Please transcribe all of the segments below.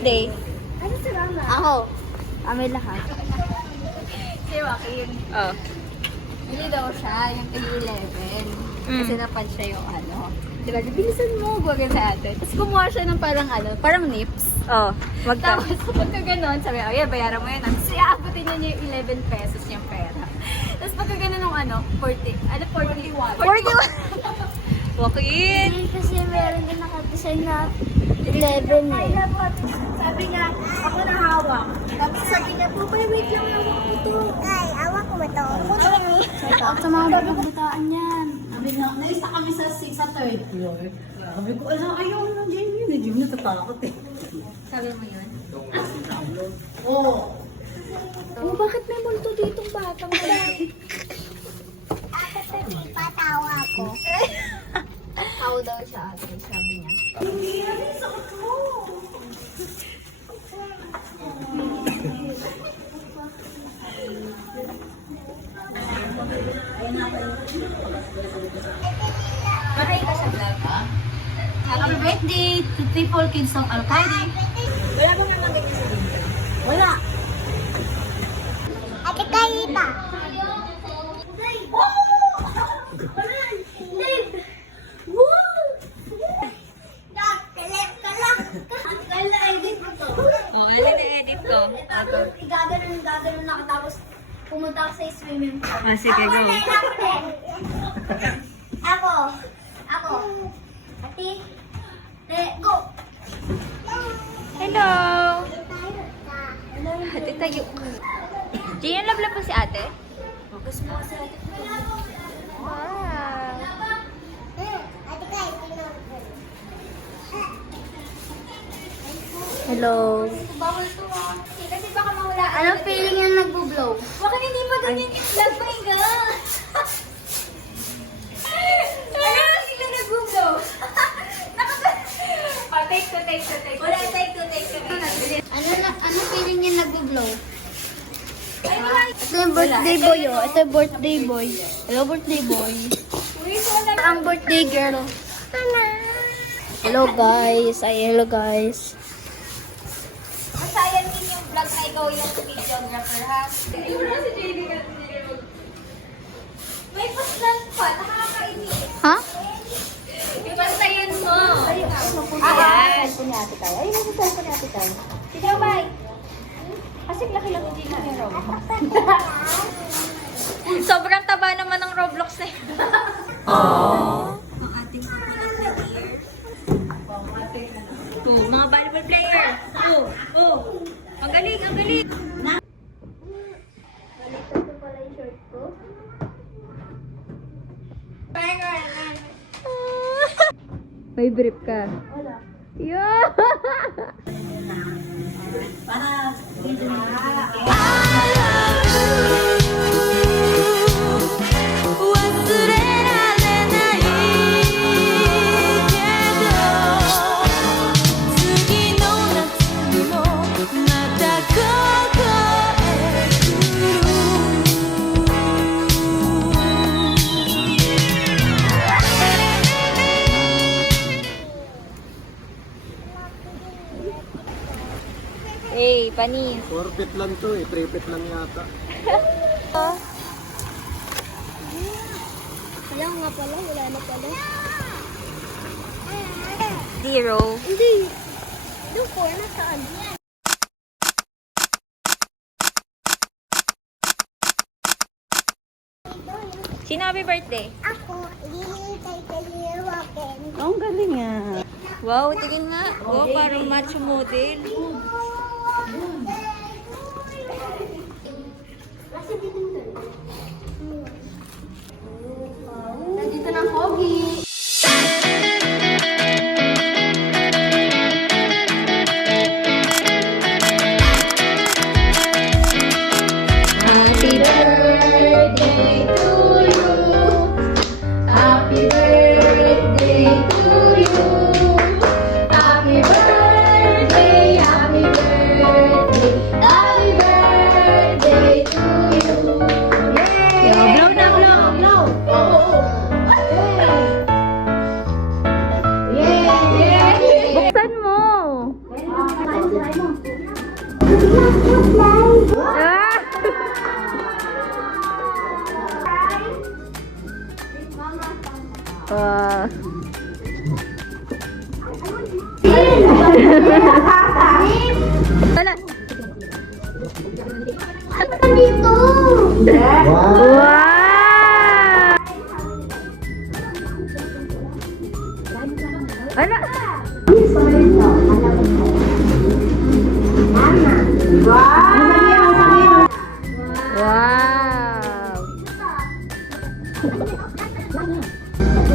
birthday? Ano si Mama? Ako. Kami lahat. Si Joaquin. Oh. Bili daw siya yung tig-11. Mm. Kasi napad siya yung ano. Diba, bilisan mo, gawin sa atin. Tapos kumuha siya ng parang nips. Oh. Wag ka. Tapos pagka ganon, sabi, oh yeah, bayaran mo yan. Tapos iaabutin niya yung 11 pesos niyang pera. Tapos pagka ganon ng 41. 41. Joaquin. Kasi meron din nakadesign na 11 eh. Sabi niya, ako na hawak. Tapos sabi niya, wait lang, hawak ko to. Ay, hawak ko ba to? Ako sa mga babataan yan. Sabi nga, naisa kami sa 3rd floor. Sabi ko, ayaw na Jamie. Hindi mo natatakot eh. Sabi mo yun? Oo. Oh, bakit may multo ditong batang ba? Patawa ko. Tao daw siya ate, sabi niya. Maray ka sa vlog. Happy birthday to Triple Kids of Al-Qaeda. Wala bang naman ganyan sa video? Wala. Ate Kaita. Oh, ano na-edit ko? Gaganon ako tapos pumunta ako sa swimming pool. Ah, sige, go. Ako. Ate. Go. Hello. Ate tayo. Gian, love po si ate? Focus mo kasi ate. Wow. Hello. Bawal to ah. Kasi baka mawala. Anong feeling yung nagbo-blow? Bakit hindi pa ganyan yung vlog pa yung gano'n? Ano yung feeling nagbo-blow? Take. Wala, take to. Ano feeling yung nagbo-blow? Ito yung birthday boy, oh. Ito yung birthday boy. Hello, birthday boy. Ang birthday girl. Hello, guys. Hello, guys. Masaya din yung vlog na ikaw yung videographer, ha? Ayun na si JD ka. May paslan pa, nakakainis. Ha? Ipasayan mo. Ayan. Cellphone ni Ate Kai. Ayun, nasa cellphone ni Ate Kai. Sige, bye. Kasi laki lang yung JD ni Rob. Sobrang taba naman ng Roblox na yun. Ang ating coconut na deer. Oh, mga volleyball player. Oh. Ang galing. Baliktad ko pala yung shirt ko. May brief ka. Wala. Yeah! Para video Hey, panis. 4-pit lang to eh, 3-pit lang yata. Kaya nga pala, wala na pala. 0. Hindi. Yung 4 na saan? Sino happy birthday? Ako, hinihintay ka ni Joaquin. Ang galing nga. Wow, tingin nga. Oh, parang macho model. Nandito na Pogi. Happy birthday to you. Happy birthday to you. Happy birthday, happy birthday. Wala. Dito! Wow! Ano? Wow!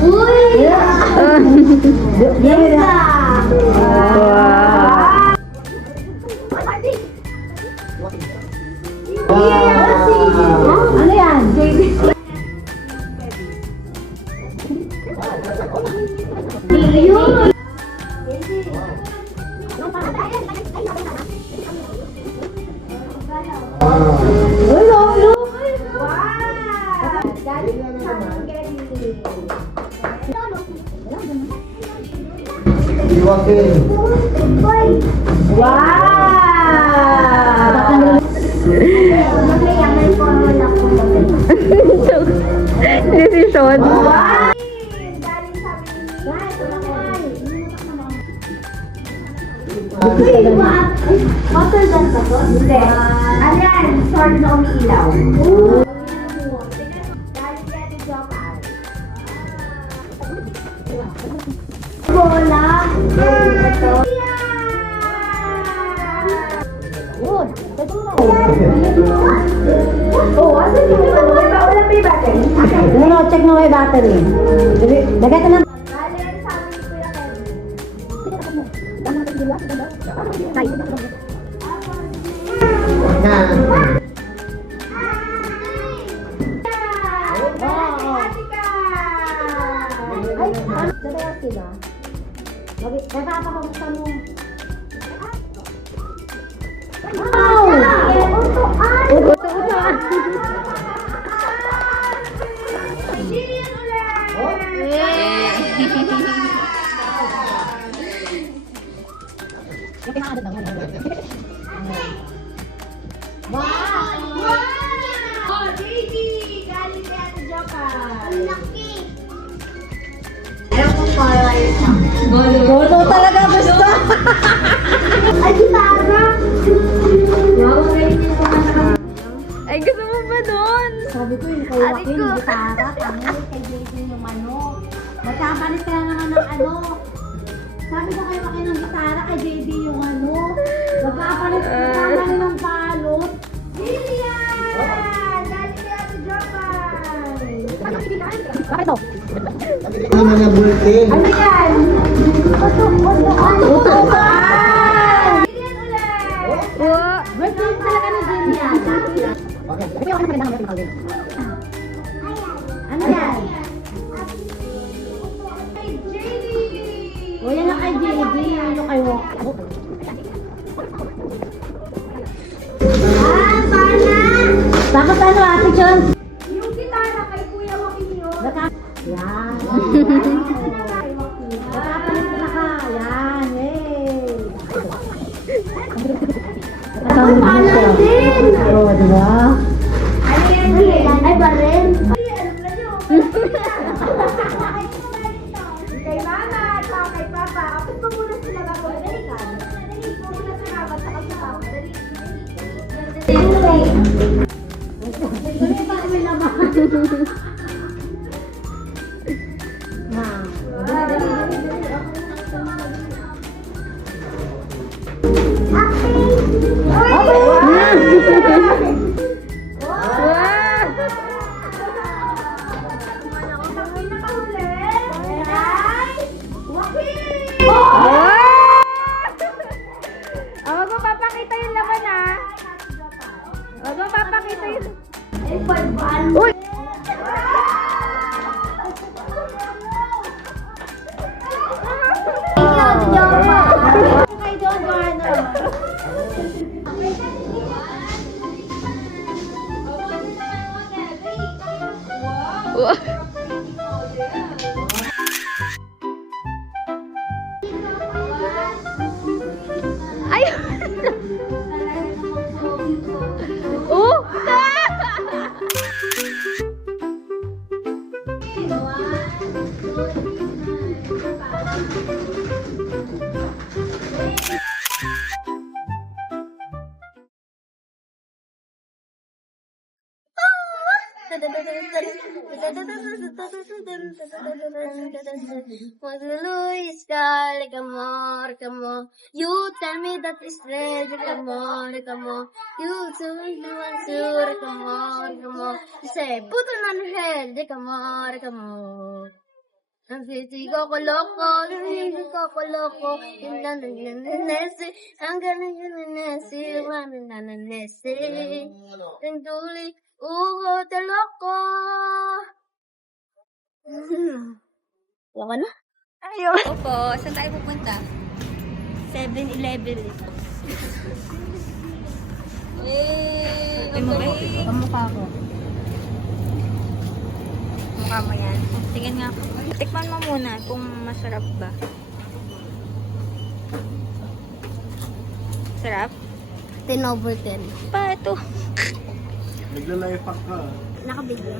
Uy! Wow! Ano yan? Yun! Uy, look! Wow! Galing sa spaghetti. Joaquin. Wow! Magayaman ko naman ako. Decision. Wow! Galing sa Guys, water gun ba to? Hindi. Ano yan? Sword na umiilaw. Galing sa ating Japan. Bola. Ito. Good. Oh, asan yung wala pa yung battery? No, check mo may battery. Lagay ka ng... Galing sa amin Kuya Ken. Oh, JD! Galing kay Ate Japan. Laki! Ayaw ko colors. Boto talaga gusto. Ay, gitara! Wow, galing yung mga Ay, gusto mo ba doon? Sabi ko yung kay Ate Joaquin, ko. gitara. Kami kay Jason yung ano. Magkapalit ka na naman ng ano. Sabi ko kay Joaquin ng gitara, kay JD yung ano. Magkapalit ka na ng palot. Lilian! Galing kay Ate Japan. Bakit to? Ano mga bulletin? Ano yan? Utukan! Lilian ulit! Wow! Birthday talaga ni Jillian. Ano yan? Kay JD! O yan ang kay JD, yan yung kay Joaquin. Ah, sana! Bakit ano, Ate John? Yung gitara kay Kuya Joaquin yun. Yan. Kay Joaquin. Magkapalit na ka. Yan. Yay. Pala din! Oo, di ba? Ano yan, Lilian? Ay, baril? Ay, alam na nyo. Kay Mama at saka kay Papa. Ako pa muna sila bago balikan. Dali po muna si Mama at saka si Papa. Dali. Wag mo papakita yung laman ha. Wag mo papakita yung... Uy! Magluluis ka, like mo. You tell me that it's red, like mo. You tell me the answer, like mo. You say, put it on your head, like mo. Ang sisi ko koloko, yung nananesi, ang galing yung nananesi, ang duli, taloko. Wala ka na? Ayun. Opo, saan tayo pupunta? 7-Eleven. Kamukha ko. Mukha mo yan. Tingin nga. Tikman mo muna kung masarap ba. Sarap? 10/10. Pa, ito. Nagla-life hack ka. Nakabigla.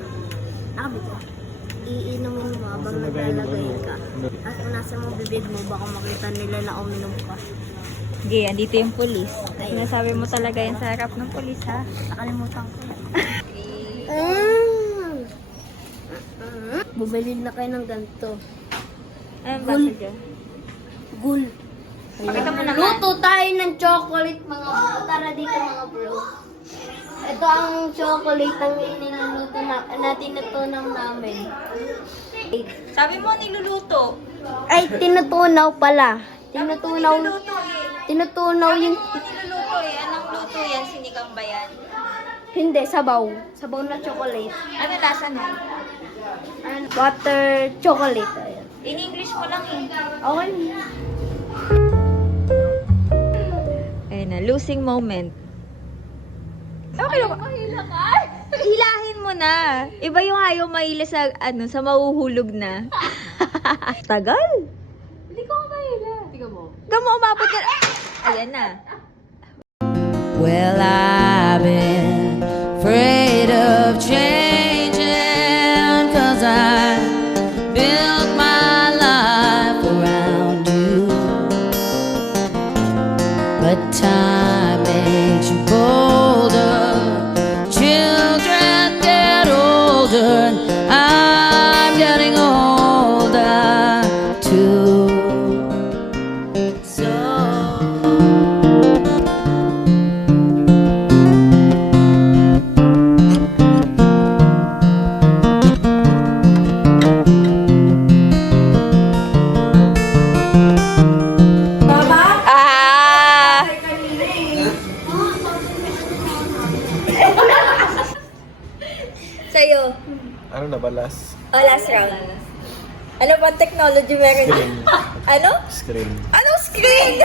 Iinumin mo habang naglalagay ka. At kung nasa mo bibig mo, baka makita nila na uminom ka. Okay, andito yung pulis. Sinasabi mo talaga yung sarap ng pulis, ha? Nakalimutan ko. Bumili na kayo ng ganito. Ano ba sa dyan? Gul. Pakita mo naman. Luto tayo ng chocolate, mga bro. Tara dito, mga bro. Ito ang chocolate ang iniluluto na tinutunaw namin. Sabi mo, niluluto. Ay, tinutunaw pala. Tinutunaw Niluluto eh. yung... Niluluto eh. Anong luto yan? Sinigang ba yan? Hindi, sabaw. Sabaw na chocolate. Ano lasa nun? Butter chocolate. Ayan. In English mo lang eh. Okay. Ayun na, losing moment. Okay lang. Hilahin mo na. Iba yung ayaw mahila sa, sa mahuhulog na. Tagal. Hindi ko mahila. Tiga mo. Gamo, umabot ka. Ayan na. Well, I've been afraid of changing 'cause I built my life around you. But time makes you bolder. Children get older, and I'm getting older too. So Sa'yo. Ano na ba last? Last round. Ano ba technology meron dyan? Ano? Screen. Anong screen?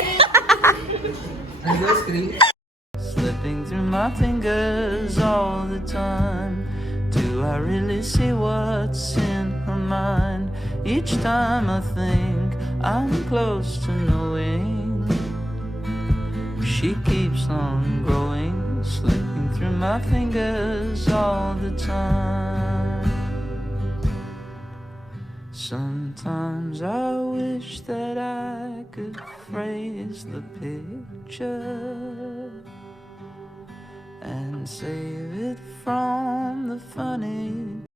Slipping through my fingers all the time. Do I really see what's in her mind? Each time I think I'm close to knowing, she keeps on growing, slipping through my fingers all the time. Sometimes I wish that I could phrase the picture and save it from the funny